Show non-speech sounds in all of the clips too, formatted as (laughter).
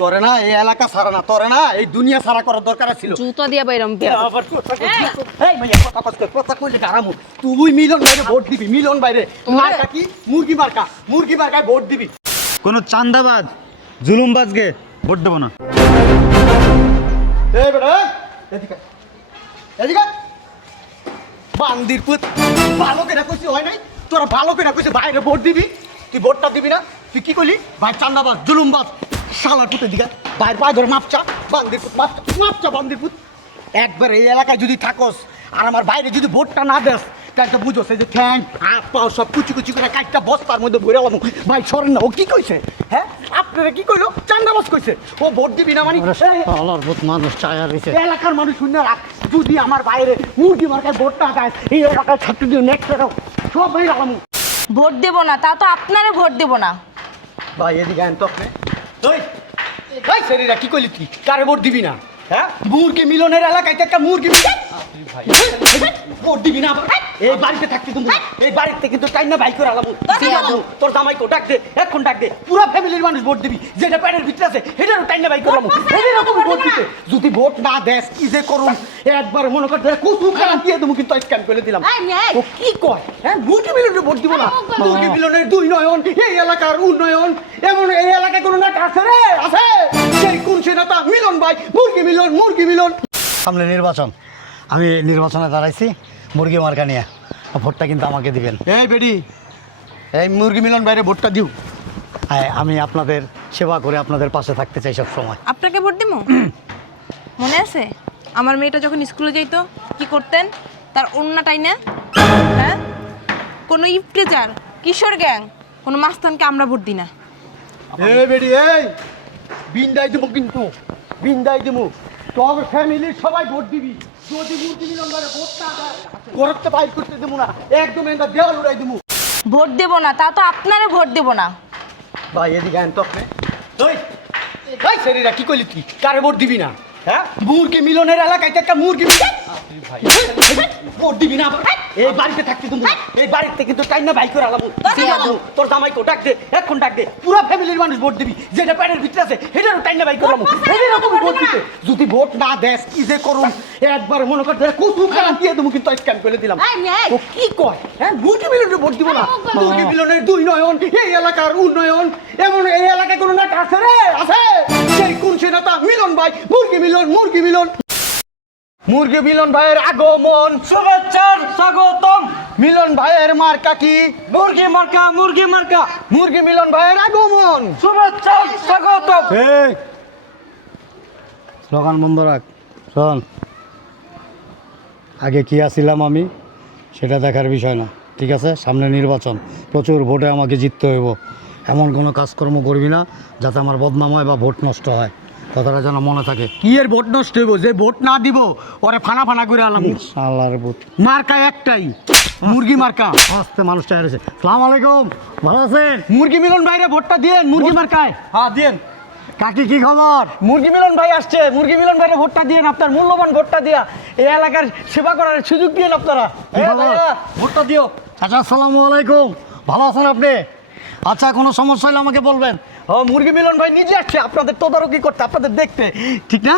তোরে না এই এলাকা সারা না তোরে না এই দুনিয়া সারা করার দরকার ছিল। জুতো দিয়ে বাইরম আবার কথা এই মাইয়া, কথা কইছিস, কথা কইলে গারামু। তুই মিলন বাইরে ভোট দিবি মিলন বাইরে। মার্কা কি? মুরগি মার্কা। মুরগি মার্কায় ভোট দিবি। কোনো চান্দাবাজ জুলুমবাজকে ভোট দেবো না। এই বেটা এদিকে এদিকে বান্দির পুত ভালো করে কইছি হয় নাই? তোরা ভালো করে কইছি বাইরে ভোট দিবি। তুই ভোটটা দিবি না। তুই কি কইলি? ভাই চান্দাবাজ জুলুমবাজ। শালার পুতের দিকে। বাইরে পায়ে ধরে মাপচা বান্দির পুত মাপচা মাপচা বান্দির পুত। একবার এই এলাকায় যদি থাকস আর আমার বাইরে যদি ভোটটা না দেস তাহলে তো বুঝোস এই যে ঠ্যাং হাত পাও সব কুচি কুচি করে কাটটা বস্তার মধ্যে ভরে আলাম ভাই সরেন না ও কি কইছে? হ্যাঁ? আপনারা কি কইলো? চান্দাবাজ কইছে। ও ভোট দিবি না মানে? এই, আলার বহুত মানুষ চায়া রয়েছে এলাকার মানুষ শূন্য রাখ যদি আমার বাইরে মুরগি মার্কায় ভোটটা দেয় এই এলাকার ছাত্র দিয়ে নেক্সট সব ভাই রাখলাম ভোট দেব না তা তো আপনারে ভোট দেব না। ভাই এদিকে আন তো আপনি। ওই ভাই শরীরা কি কইলি তুই? কারে দিবি না? হ্যাঁ? মুরগি মিলনের এলাকায় একটা মুরগি ভোট দিবি না এই বাড়িতে থাকতে তুমি এই বাড়িতে কিন্তু টাইম না ভাই করে আলাম? তোর জামাই ডাক দে এখন ডাক দে। পুরো ফ্যামিলির মানুষ ভোট দিবি। যেটা প্যানের ভিতরে আছে সেটারও টাইম না ভাই করলাম এরকম ভোট দিতে। যদি ভোট না দেস কি যে করুন একবার মনে কর কুসু খারাপ দিয়ে তুমি কিন্তু স্ক্যান করে দিলাম। ও কি কয়? হ্যাঁ মুরগি মিলনের ভোট দিব না। মুরগি মিলনের দুই নয়ন এই এলাকার উন্নয়ন। এমন এই এলাকায় কোনো নেতা আছে রে? আছে! সেই কোন সে নেতা? মিলন ভাই মুরগি মিলন মুরগি মিলন। সামনে নির্বাচন। আমি নির্বাচনে দাঁড়াইছি মুরগি মার্কা নিয়ে। ভোটটা কিন্তু আমাকে দিবেন। এই বেডি এই মুরগি মিলন বাইরে ভোটটা দিও। আমি আপনাদের সেবা করে আপনাদের পাশে থাকতে চাই সব সময় আপনাকে ভোট দিব মনে আছে? আমার মেয়েটা যখন স্কুলে যাইতো কি করতেন? তার অন্যটাই না হ্যাঁ? কোনো ইফটেজার কিশোর গ্যাং কোনো মাস্তানকে আমরা ভোট দিই না। এই বেডি এই! বিন্দাই দেবো কিন্তু বিন্দাই দেবো তোর ফ্যামিলির সবাই ভোট দিবি। যদি মুরগি নম্বরে বাইরে ভোটটা দেয় করতে বাইর করতে দেবো না। একদম এটা দেওয়াল উড়াই দেবো। ভোট দেবো না তা তো আপনারে ভোট দেবো না। ভাই এদিকে আন তো আপনি ভাই শরীরা কি করলি তুই? কারে ভোট দিবি না? হ্যাঁ? মুরগি মিলনের এলাকায় তো একটা মুরগি ভোট দিবি না এই বাড়িতে থাকতে তুমি এই বাড়িতে কিন্তু টাইম না ভাই করে আলাম। তোর জামাই কো ডাক দে এখন ডাক দে। পুরো ফ্যামিলির মানুষ ভোট দিবি যেটা প্যানের ভিতরে আছে সেটারও টাইম না ভাই করলাম এরকম ভোট দিতে। যদি ভোট না দেস কি যে করুন একবার মনে কর কুসু খারাপ দিয়ে তুমি কিন্তু স্ক্যান করে দিলাম। ও কি কয়? হ্যাঁ মুরগি মিলনের ভোট দিব না। মুরগি মিলনের দুই নয়ন এই এলাকার উন্নয়ন। এমন এই এলাকায় কোনো নেতা আছে রে? আছে! সেই কোন সে নেতা মিলন ভাই মুরগি মিলন মুরগি মিলন মুরগি মিলন ভাইয়ের আগমন। শুভেচ্ছার স্বাগতম। মিলন ভাইয়ের মার্কা কি? মুরগি মার্কা মুরগি মার্কা। মুরগি মিলন ভাইয়ের আগমন। শুভেচ্ছার স্বাগতম। এই। স্লোগান বন্ধ রাখ। শোন। আগে কি আসছিলাম আমি সেটা দেখার বিষয় না। ঠিক আছে? সামনে নির্বাচন। প্রচুর ভোটে আমাকে জিততে হইব। এমন কোনো কাজকর্ম করবি না যাতে আমার বদনাম হয় বা ভোট নষ্ট হয়। কথাটা যেন মনে থাকে। কি এর ভোট নষ্ট হইব? যে ভোট না দিব ওরে ফানা ফানা করে আলাম। সালার ভোট। মার্কা একটাই মুরগি মার্কা। আস্তে মানুষটা এসেছে সালাম আলাইকুম ভালো আছেন? মুরগি মিলন ভাইরে ভোটটা দিয়ে মুরগি মার্কায়। হ্যাঁ দিন কাকি কি খবর? মুরগি মিলন ভাই আসছে মুরগি মিলন ভাইরে ভোটটা দিয়ে আপনার মূল্যবান ভোটটা দিয়া। এই এলাকার সেবা করার সুযোগ দিয়ে আপনারা? ভোটটা দিও। আচ্ছা আসসালামু আলাইকুম। ভালো আছেন আপনি? আচ্ছা কোনো সমস্যা হলে আমাকে বলবেন। ও মুরগি মিলন ভাই নিজে আসছে। আপনাদের তদারকি করতে আপনাদের দেখতে। ঠিক না?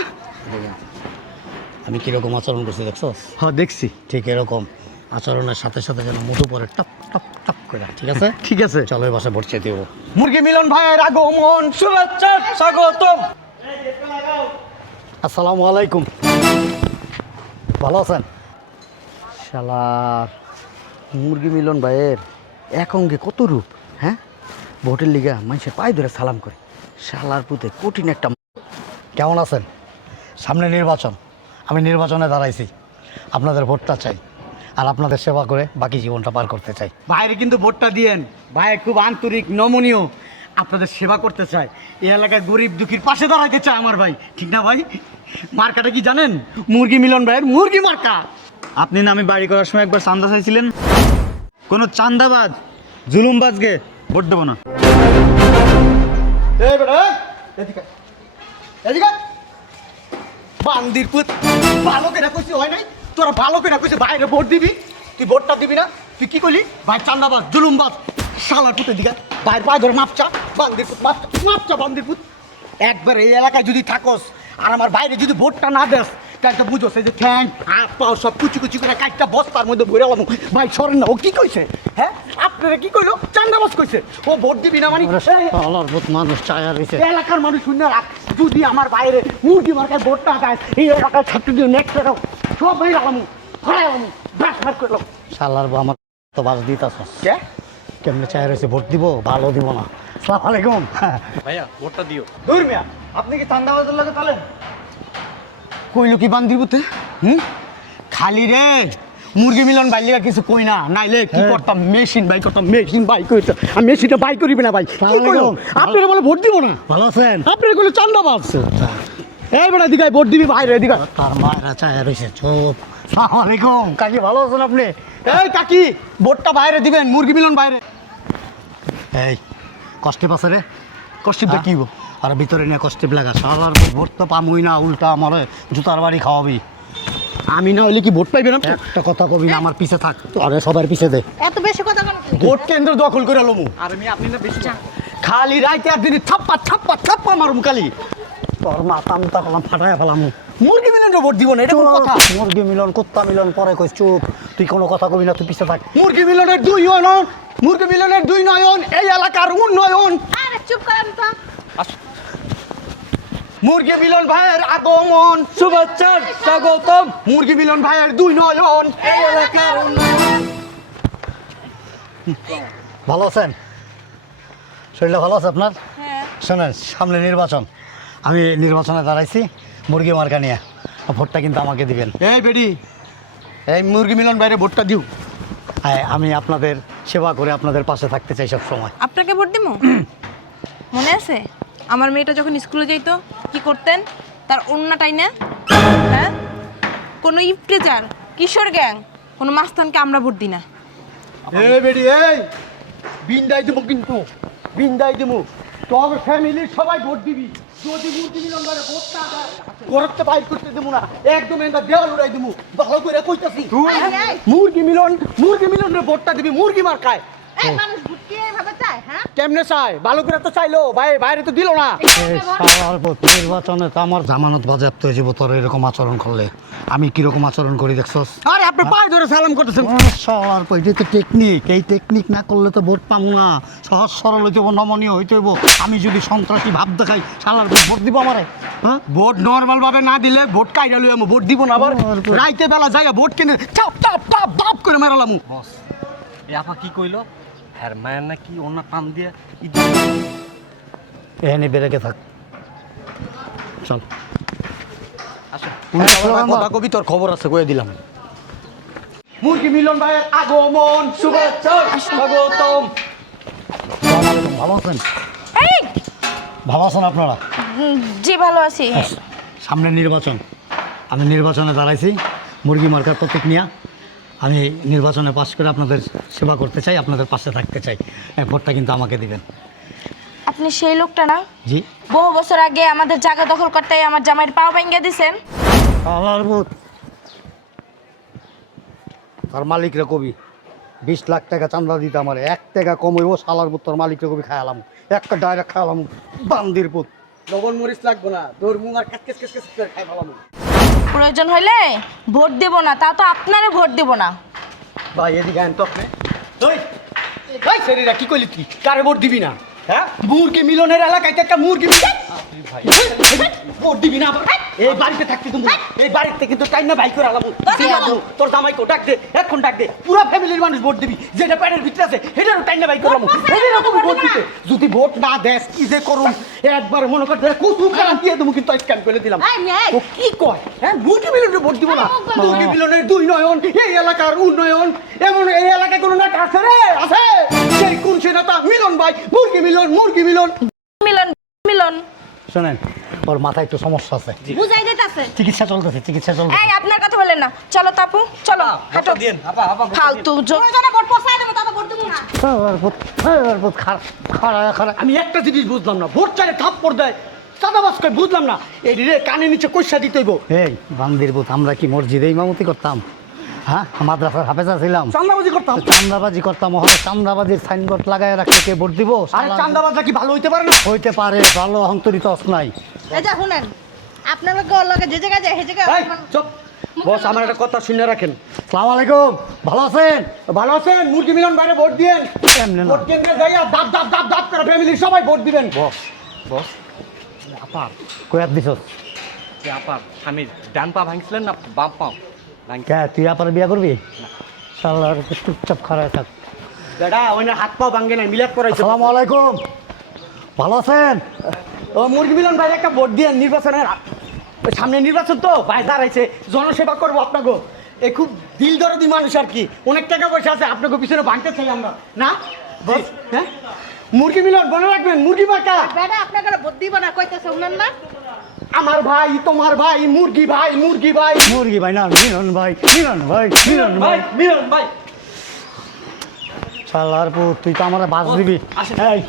আমি কীরকম আচরণ করছি দেখছ? হ্যাঁ দেখছি। ঠিক এরকম আচরণের সাথে সাথে যেন মুঠো পরে টপ টপ টপ করে। ঠিক আছে? (laughs) ঠিক আছে। চলো এই বাসে চাইতে হব মুরগি মিলন ভাইয়ের আগমন শুভেচ্ছার স্বাগতম। আসসালামু আলাইকুম। ভালো আছেন? শালার মুরগি মিলন ভাইয়ের এক অঙ্গে কত রূপ হ্যাঁ? ভোটের লিগা মানুষের পায়ে ধরে সালাম করে। শালার পুতে কঠিন একটা কেমন আছেন? সামনে নির্বাচন। আমি নির্বাচনে দাঁড়াইছি। আপনাদের ভোটটা চাই। আর আপনাদের সেবা করে বাকি জীবনটা পার করতে চাই। ভাইরে কিন্তু ভোটটা দিয়েন। ভাই খুব আন্তরিক নমনীয়। আপনাদের সেবা করতে চায়। এই এলাকার গরিব দুঃখীর পাশে দাঁড়াইতে চায় আমার ভাই। ঠিক না ভাই? মার্কাটা কি জানেন? মুরগি মিলন ভাইয়ের মুরগি মার্কা। আপনি না আমি বাড়ি করার সময় একবার চান্দা চাইছিলেন? কোনো চান্দাবাজ জুলুমবাজকে ভোট দেবো না। বান্দির পুত ভালো করে কইছি হয় নাই? তোরা ভালো করে কইছে বাইরে ভোট দিবি? তুই ভোটটা দিবি না? তুই কি করলি? ভাই চান্দাবাজ, জুলুমবাজ, শালার পুতের দিকে বাইরে পায়ে ধরে মাপচা বান্দির পুত মাপচা মাপচা বান্দির পুত একবার এই এলাকায় যদি থাকোস, আর আমার বাইরে যদি ভোটটা না দেস তো বুঝোস এই যে ঠ্যাং হাত পাও সব কুচি কুচি করে কাজটা বস্তার মধ্যে ভরে আলাম। ভাই সরেন না ও কি কইছে? হ্যাঁ? আপনারা কি কইলো? চান্দাবাস কইছে। ও ভোট দিবি না মানে? মানুষ চায়া রয়েছে এলাকার মানুষ শুনে রাখ যদি আমার বাইরে মুরগি মার্কায় ভোটটা দেয় এই এলাকায় ছাত্র দিয়ে নেক্সট সব ভাই আলাম হরাই আলাম ব্যাস ব্যাস করলাম শালার আমার তো বাস দিতাছ কে? কেমনে চায়া রয়েছে ভোট দিব? ভালো দিব না। সালাম আলাইকুম। ভাইয়া ভোটটা দিও। দূর মিয়া আপনি কি চান্দাবাজের লাগে তাহলে কইলো কি বান্দিবুতে হুম? খালি রে মুরগি মিলন বাইলিকা কিছু কই না। নাইলে কি হ্যাঁ। করতাম? মেশিন বাই করতাম মেশিন বাই করতাম আমি মেশিনটা বাই করিবি না ভাই। কি কইলো? আপনারা বলে ভোট দিব না? ভালো আছেন? আপনারা কইলো চান্দাবাজ এই বেটা দিঘায় ভোট দিবি বাইরে দিঘা তার মায়েরা চায়া রয়েছে চুপ। সালাম আলাইকুম। কাকি ভালো আছেন আপনি? এই কাকি ভোটটা বাইরে দিবেন মুরগি মিলন বাইরে এই কষ্টে পাশে রে। কষ্টিপটা কি হইবো? আর ভিতরে নিয়ে কষ্টে লাগা শালার ভোট তো পামুই না উল্টা আমার জুতার বাড়ি খাওয়াবি। আমি না হইলে কি ভোট পাইবেন আপনি একটা কথা কবি না আমার পিছে থাক। আরে সবার পিছে দে। এত বেশি কথা কেন ভোট কেন্দ্র দখল করে লমু। আর আমি আপনি না বেশি খালি রাইতে আর দিনে ছাপ্পা ছাপ্পা ছাপ্পা মারুম খালি। তোর মাথা মুতা কলাম ফাটায় ফেলাম। মুরগি মিলন ভোট দিব না এটা কোন কথা। মুরগি মিলন কুত্তা মিলন পরে কই চুপ। তুই কোনো কথা কবি না তুই পিছে থাক। মুরগি মিলনের দুই নয়ন মুরগি মিলনের দুই নয়ন এই এলাকার উন্নয়ন। আরে চুপ করেন তো। মুরগি মিলন ভাইয়ের আগমন। শুভেচ্ছা স্বাগতম। মুরগি মিলন ভাইয়ের দুই নয়ন। ভালো আছেন? শরীরটা ভালো আছে আপনার? হ্যাঁ। শোনেন সামনে নির্বাচন। আমি নির্বাচনে দাঁড়াইছি মুরগি মার্কা নিয়ে। ভোটটা কিন্তু আমাকে দিবেন। এই বেডি এই মুরগি মিলন ভাইয়ের ভোটটা দিও। আমি আপনাদের সেবা করে আপনাদের পাশে থাকতে চাই সব সময় আপনাকে ভোট দিব মনে আছে? আমার মেয়েটা যখন স্কুলে যাইতো কি করতেন? তার অন্যটাই না? হ্যাঁ? কোনো ইফটেজার কিশোর গ্যাং কোনো মাস্তানকে আমরা ভোট দিই না। এই বেডি এই বিন্দাই দেবো কিন্তু বিন্দাই দেবো। তোর ফ্যামিলির সবাই ভোট দিবি। যদি মুরগি মিলন ভাইয়ের ভোট না দেয় করতে বাইর করতে দেবো না। একদম এটা দেওয়াল উড়াই দেবো। ভালো করে কইতাছি। মুরগি মিলন মুরগি মিলনের ভোটটা দিবি মুরগি মার খায়। মানুষ ভোট কি এভাবে চায় হ্যাঁ কেমনে চাই ভালো করে তো চাইলো ভাই বাইরে তো দিল না। নির্বাচনে তো আমার জামানত বাজেয়াপ্ত হয়ে যাব তোর এরকম আচরণ করলে। আমি কীরকম আচরণ করি দেখছস? আরে আপনি পায়ে ধরে সালাম করতেছেন। শালার পুত, এটা তো টেকনিক এই টেকনিক না করলে তো ভোট পাবো না। সহজ সরল হইতে হইব নমনীয় হইতে হইব। আমি যদি সন্ত্রাসী ভাব দেখাই পুত, ভোট দিব আমারে হ্যাঁ? ভোট নর্মাল ভাবে না দিলে ভোট কাইরা লই আমি ভোট দিব না আবার। রাইতে বেলা যাই ভোট কিনে চাপ চাপ চাপ চাপ করে মারালাম বস এই আপা কি কইলো? হ্যার মায়ের নাকি অন্য টান দিয়ে এখানে বেরেকে থাক। চল। কথা কবি তোর খবর আছে কয়ে দিলাম। মুরগি মিলন ভাইয়ের আগমন শুভেচ্ছা স্বাগতম। ভালো আছেন? ভালো আছেন আপনারা? জি ভালো আছি। সামনে নির্বাচন। আমি নির্বাচনে দাঁড়াইছি মুরগি মার্কার প্রতীক নিয়ে। আমি নির্বাচনে পাশ করে আপনাদের সেবা করতে চাই আপনাদের পাশে থাকতে চাই। ভোটটা কিন্তু আমাকে দিবেন। আপনি সেই লোকটা না? জি। বহু বছর আগে আমাদের জায়গা দখল করতে আমার জামাইয়ের পা ভাঙ্গা দিছেন। আল্লাহর ভূত। তার মালিকরা কবি বিশ লাখ টাকা চান্দা দিতে আমার এক টাকা কম হইব সালার পুত তোর মালিকরা কবি খায়ালাম একটা ডাইরেক্ট খায়ালাম বান্দির পুত লবণ মরিচ লাগবো না তোর মুখ আর কাজ কাজ কাজ করে খাই ফেলাম প্রয়োজন হইলে ভোট দেব না তা তো আপনারে ভোট দেব না। ভাই এদিকে আন তো আপনি। ওই ভাই শরীরা কি কইলি তুই? কারে ভোট দিবি না? হ্যাঁ? মুরগি মিলনের এলাকায় একটা মুরগি ভাই ভোট দিবি না আবার? এই বাড়িতে থাকতে তুমি এই বাড়িতে কিন্তু টাইম না ভাই করে আলাম। তোর জামাইকে ডাক দে এখন ডাক দে। পুরো ফ্যামিলির মানুষ ভোট দিবি যেটা পেটের ভিতরে আছে সেটারও টাইম না ভাই করলাম এটারও তুমি ভোট দিতে। যদি ভোট না দেস কি যে করুন একবার মনে করতে কুসু কারণ দিয়ে তুমি কিন্তু স্ক্যাম করে দিলাম। ও কি কয়? হ্যাঁ মুরগি মিলনের ভোট দিব না। মুরগি মিলনের দুই নয়ন এই এলাকার উন্নয়ন। এমন এই এলাকায় কোনো নেতা আছে রে? আছে? সেই কোন সে নেতা? মিলন ভাই মুরগি মিলন মুরগি মিলন মিলন মিলন। শোনেন ওর মাথায় একটু সমস্যা আছে। বুঝাই দিতেছে। চিকিৎসা চলতেছে চিকিৎসা চলতেছে। এই আপনার কথা বলেন না। চলো তাপু চলো হাঁটো। দিন আপা আপা ফালতু জনে ভোট পছাই দেবো তবে ভোট দেবো না। খাড়া খাড়া খাড়া। আমি একটা জিনিস বুঝলাম না। ভোট চাইলে থাপ্পড় দেয়। সাদাবাস করে বুঝলাম না। এই রে কানে নিচে কৈসা দিতে হইব। এই বান্দির ভূত আমরা কি মসজিদে ইমামতি করতাম? হ্যাঁ মাদ্রাসার হাফেজা ছিলাম চান্দাবাজি করতাম। চান্দাবাজি করতাম হয় চান্দাবাজির সাইনবোর্ড লাগায় রাখতে কে ভোট দিব? আরে চান্দাবাজটা কি ভালো হইতে পারে না? হইতে পারে ভালো অন্তরিত নাই। এই যে শুনেন। আপনার লোক লগে যে জায়গায় যায় সেই জায়গায় এই চুপ। বস আমার একটা কথা শুনে রাখেন। সালাম আলাইকুম। ভালো আছেন? ভালো আছেন? মুরগি মিলন বাইরে ভোট দিয়েন। এমনি না। ভোট কেন্দ্রে যাইয়া দাপ দাপ দাপ দাপ করে ফ্যামিলির সবাই ভোট দিবেন। বস বস। কয়াত যে আপা আমি ডান পা ভাঙছিলেন না বাম পা ভাঙ- কে তুই আপার বিয়া করবি? চুপচাপ খারাপ থাক। হাত পা ভাঙ্গে নাই মিলাপ করাইছে আসসালামু আলাইকুম। ভালো আছেন? ও মুরগি মিলন বাইরে একটা ভোট দিয়ে নির্বাচনের ওই সামনে নির্বাচন তো ভাই দাঁড়াইছে জনসেবা করব আপনাকে। এ খুব দিল দরদি মানুষ আর কি। অনেক টাকা পয়সা আছে আপনাকে পিছনে ভাঙতে চাই আমরা। না? বস হ্যাঁ? মুরগি মিলন মনে রাখবেন মুরগি মার্কা। বেটা আপনাকে বুদ্ধি বানা কইতেছে শুনেন না। আমার ভাই তোমার ভাই মুরগি ভাই মুরগি ভাই। মুরগি ভাই না মিলন ভাই মিলন ভাই মিলন ভাই। মিলন ভাই। সাল্লার পুত তুই তো আমার বাস দিবি। এই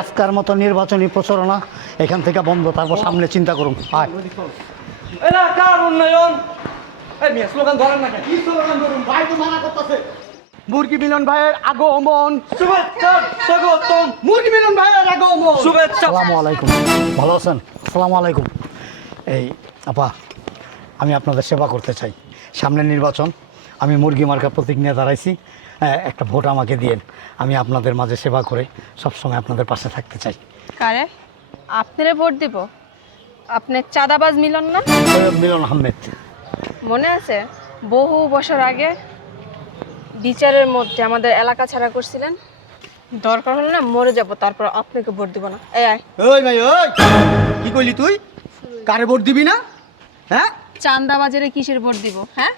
আজকার মতো নির্বাচনী প্রচারণা এখান থেকে বন্ধ তারপর সামনে চিন্তা করুন। আয়। এলাকার উন্নয়ন? স্লোগান ধরেন না কি স্লোগান ধরুন? ভাই তো মানা করতেছে। মুরগি মিলন ভাইয়ের আগমন। শুভেচ্ছা স্বাগতম। মুরগি মিলন ভাইয়ের আগমন। শুভেচ্ছা। আসসালামু আলাইকুম। ভালো আছেন? আসসালামু আলাইকুম। এই আপা আমি আপনাদের সেবা করতে চাই। সামনে নির্বাচন আমি মুরগি মার্কা প্রতীক নিয়ে দাঁড়াইছি। একটা ভোট আমাকে দিয়েন। আমি আপনাদের মাঝে সেবা করে সবসময় আপনাদের পাশে থাকতে চাই। কারে? আপনারে ভোট দিব? আপনি চাঁদাবাজ মিলন না? মিলন আহমেদ। মনে আছে? বহু বছর আগে বিচারের মধ্যে আমাদের এলাকা ছাড়া করছিলেন। দরকার হলে না মরে যাব তারপর আপনাকে ভোট দিব না। এই আয়। ওই ভাই ওই কি কইলি তুই? কারে ভোট দিবি না? হ্যাঁ? চান্দাবাজারে কিসের ভোট দিব? হ্যাঁ?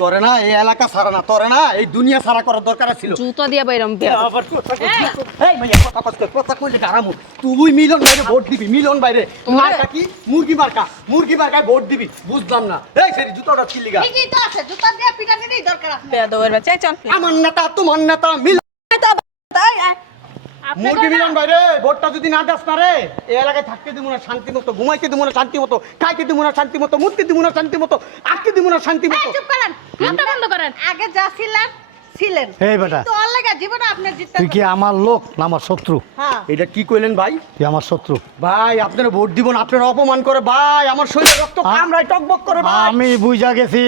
তোরে না এই এলাকা ছাড়া না তোরে না এই দুনিয়া ছাড়া করার দরকার ছিল। জুতো দিয়ে বাইরম কইছিস। এই ভাইয়া, কথা কইলে গারামু। তুই মিলন বাইরে ভোট দিবি মিলন বাইরে। মার্কা কি? মুরগি মার্কা। মুরগি মার্কায় ভোট দিবি বুঝলাম না। এই সেরি জুতোটা ছিলি গা। ঠিকই তো আছে জুতা দিয়ে পিটানিরই দরকার আপনার বেদবের বাচ্চা চল। আমার নেতা তোমার নেতা মিল মুরগি মিলন বাইরে ভোটটা যদি না দাস না রে এই এলাকায় থাকতে দিব না শান্তি মতো ঘুমাইতে দিব না শান্তি মতো খাইতে দিব না শান্তি মতো মুততে দিব না শান্তি মতো আঁকতে দিব না শান্তি মতো। চুপ করেন মুখটা বন্ধ করেন। আগে যা ছিলেন ছিলেন। এই বেটা তো জীবনে আপনার জিততে তুই কি আমার লোক না আমার শত্রু? হ্যাঁ। এটা কি কইলেন ভাই? তুই আমার শত্রু। ভাই আপনারা ভোট দিব না আপনারা অপমান করে ভাই আমার শরীরে রক্ত কামড়ায় টকবক করে ভাই। আমি বুঝা গেছি।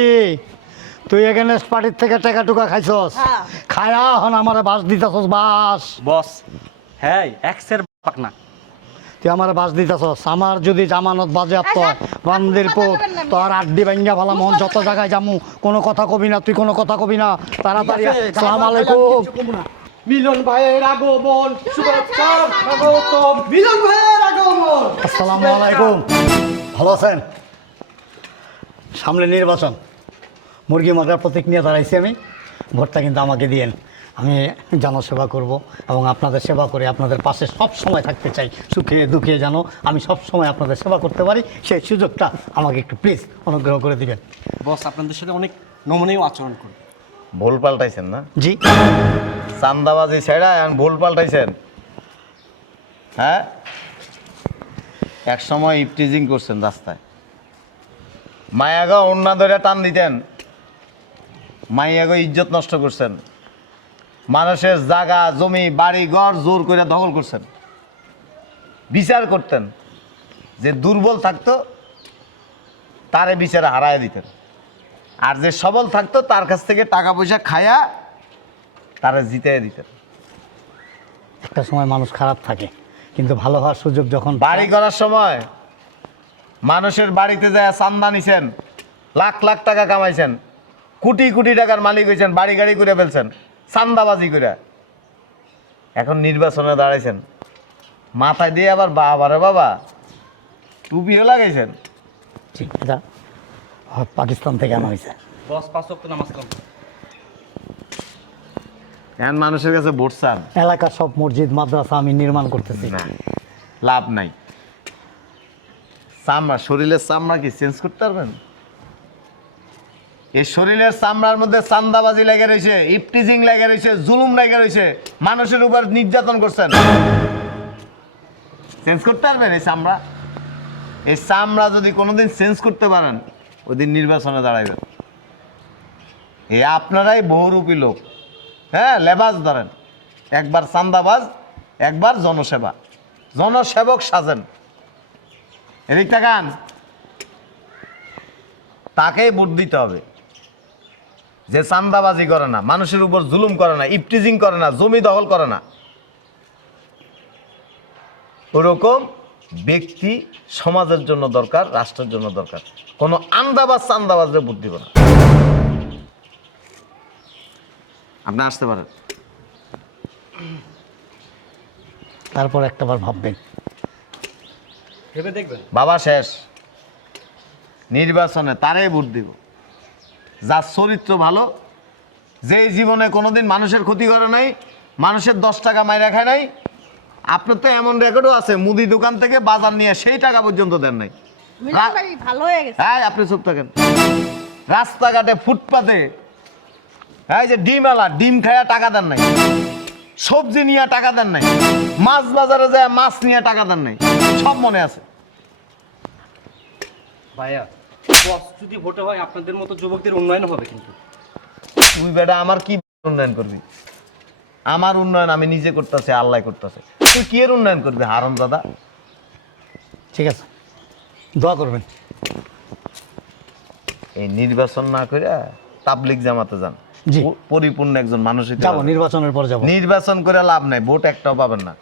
তুই এখানে পার্টির থেকে টাকা টুকা খাইছস? হ্যাঁ। খায়া হন আমার বাস দিতেছস বাস। বস হ্যাঁ এক্সের পাক না। তুই আমার বাস দিতেছস আমার যদি জামানত বাজেয়াপ্ত হয় আচ্ছা, বান্দির কথা পুত বলবেন তোর আড্ডি ভাঙ্গা ভালো মন যত জায়গায় যামু কোনো কথা কবি না তুই কোনো কথা কবি না। তাড়াতাড়ি সালাম আলাইকুম। মিলন ভাইয়ের আগমন শুভেচ্ছা স্বাগতম। মিলন ভাইয়ের আগমন। আসসালামু আলাইকুম। ভালো আছেন? সামনে নির্বাচন। মুরগি মার্কার প্রতীক নিয়ে দাঁড়াইছি আমি। ভোটটা কিন্তু আমাকে দিয়েন। আমি জনসেবা করব এবং আপনাদের সেবা করে আপনাদের পাশে সব সময় থাকতে চাই। সুখে দুঃখে যেন আমি সব সময় আপনাদের সেবা করতে পারি সেই সুযোগটা আমাকে একটু প্লিজ অনুগ্রহ করে দিবেন। বস আপনাদের সাথে অনেক নমনীয় আচরণ করি। ভুল পাল্টাইছেন না? জি। চান্দাবাজি ছেড়া এখন ভুল পাল্টাইছেন। হ্যাঁ? এক সময় ইপটিজিং করছেন রাস্তায়। মায়াগো অন্য ধরে টান দিতেন। মাইয়াগো ইজ্জত নষ্ট করছেন। মানুষের জায়গা জমি বাড়ি ঘর জোর করে দখল করছেন। বিচার করতেন। যে দুর্বল থাকতো তারে বিচারে হারায় দিতেন। আর যে সবল থাকতো তার কাছ থেকে টাকা পয়সা খায়া তারা জিতে দিতেন। একটা সময় মানুষ খারাপ থাকে কিন্তু ভালো হওয়ার সুযোগ যখন বাড়ি করার সময় মানুষের বাড়িতে যায় চান্দা নিছেন লাখ লাখ টাকা কামাইছেন। কোটি কোটি টাকার মালিক হয়েছেন বাড়ি গাড়ি করে ফেলছেন চান্দাবাজি করে। এখন নির্বাচনে দাঁড়াইছেন। মাথায় দিয়ে আবার বাবা রে বাবা টুপিও লাগাইছেন। ঠিক হয় পাকিস্তান থেকে আনা হয়েছে বস পাঁচ ওয়াক্ত নামাজ এখন মানুষের কাছে ভোট চান। এলাকার সব মসজিদ মাদ্রাসা আমি নির্মাণ করতেছি। না লাভ নাই। চামড়া শরীরের চামড়া কি চেঞ্জ করতে পারবেন? এই শরীরের চামড়ার মধ্যে চান্দাবাজি লেগে রয়েছে, ইপটিজিং লেগে রয়েছে, জুলুম লেগে রয়েছে, মানুষের উপর নির্যাতন করছেন। চেঞ্জ করতে পারবেন এই চামড়া? এই চামড়া যদি কোনোদিন চেঞ্জ করতে পারেন ওই দিন নির্বাচনে দাঁড়াইবেন। এই আপনারাই বহুরূপী লোক। হ্যাঁ লেবাস ধরেন। একবার চান্দাবাজ, একবার জনসেবা। জনসেবক সাজেন। এদিক তাকান তাকেই ভোট দিতে হবে। যে চান্দাবাজি করে না মানুষের উপর জুলুম করে না ইপটিজিং করে না জমি দখল করে না। ওরকম ব্যক্তি সমাজের জন্য দরকার রাষ্ট্রের জন্য দরকার। কোনো আন্দাবাজ চান্দাবাজরে বুদ্ধি না। আপনি আসতে পারেন। তারপর একটাবার ভাববেন। ভেবে দেখবেন। বাবা শেষ। নির্বাচনে তারাই ভোট দিব। যার চরিত্র ভালো যেই জীবনে কোনোদিন মানুষের ক্ষতি করে নাই মানুষের দশ টাকা মাইরা খায় নাই আপনার তো এমন রেকর্ডও আছে মুদি দোকান থেকে বাজার নিয়ে সেই টাকা পর্যন্ত দেন নাই। হয়ে গেছে। হ্যাঁ আপনি চুপ থাকেন। রাস্তাঘাটে ফুটপাতে এই যে ডিম আলা ডিম খায়া টাকা দেন নাই সবজি নিয়ে টাকা দেন নাই মাছ বাজারে যায় মাছ নিয়ে টাকা দেন নাই সব মনে আছে। ভাইয়া বস যদি ভোটে হয় আপনাদের মতো যুবকদের উন্নয়ন হবে কিন্তু। তুই বেটা আমার কি উন্নয়ন করবি? আমার উন্নয়ন আমি নিজে করতেছি আল্লাহ করতেছে। তুই কি এর উন্নয়ন করবি হারন দাদা? ঠিক আছে। দোয়া করবেন। এই নির্বাচন না করে তাবলিক জামাতে যান। জি। পরিপূর্ণ একজন মানুষ যাব। নির্বাচনের পর যাব। নির্বাচন করে লাভ নাই ভোট একটাও পাবেন না।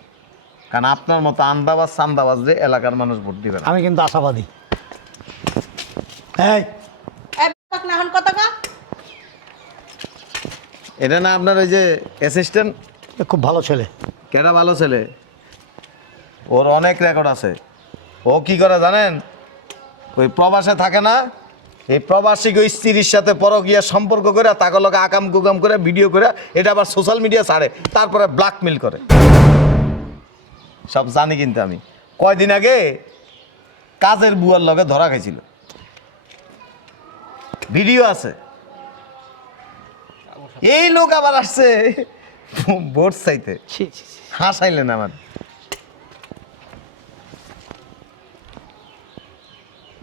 কারণ আপনার মতো আন্দাবাজ সান্দাবাজ যে এলাকার মানুষ ভোট দিবে না। আমি কিন্তু আশাবাদী। এই। এই না হন কত কা এটা না আপনার ওই যে অ্যাসিস্ট্যান্ট খুব ভালো ছেলে। কেটা ভালো ছেলে? ওর অনেক রেকর্ড আছে। ও কি করে জানেন? ওই প্রবাসে থাকে না। এই প্রবাসীকে ওই স্ত্রীর সাথে পরকীয়া সম্পর্ক করে তাকে লোকে আকাম কুকাম করে ভিডিও করে এটা আবার সোশ্যাল মিডিয়া ছাড়ে তারপরে ব্ল্যাকমেল করে। সব জানি কিন্তু আমি। কয়দিন আগে কাজের বুয়ার লগে ধরা খাইছিল। ভিডিও আছে। এই লোক আবার আসছে। ভোট চাইতে। ছি ছি ছি। হাসাইলেন আমার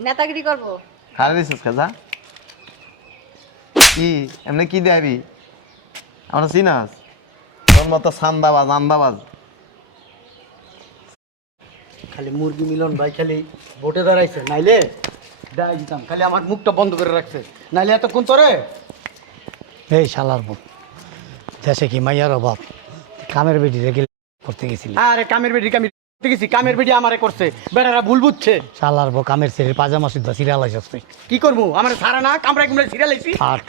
নেতাগিরি করব। হারে দিছিস কাজা। কি? এমনি কি দেবি আমরা চিনাস তোর মতো সান্দাবাজ আন্দাবাজ। খালি মুরগি মিলন ভাই খালি ভোটে দাঁড়াইছে নাইলে? দেয় দিতাম খালি আমার মুখটা বন্ধ করে রাখছে। নাহলে এতক্ষণ তোরে? এই শালার বোন দেশে কি মাইয়ার অভাব? কামের বেটি রেখে করতে গেছিলি। আরে কামের বেটি কামি করতে গেছি কামের বেটি আমারে করছে বেটারা ভুল বুঝছে। শালার বো কামের ছেলে পাজামা সিদ্ধা সিরিয়াল আইসস তুই। কি করব? আমার সারা না কামড়াই কুমড়ায় সিরিয়াল লাইছি আট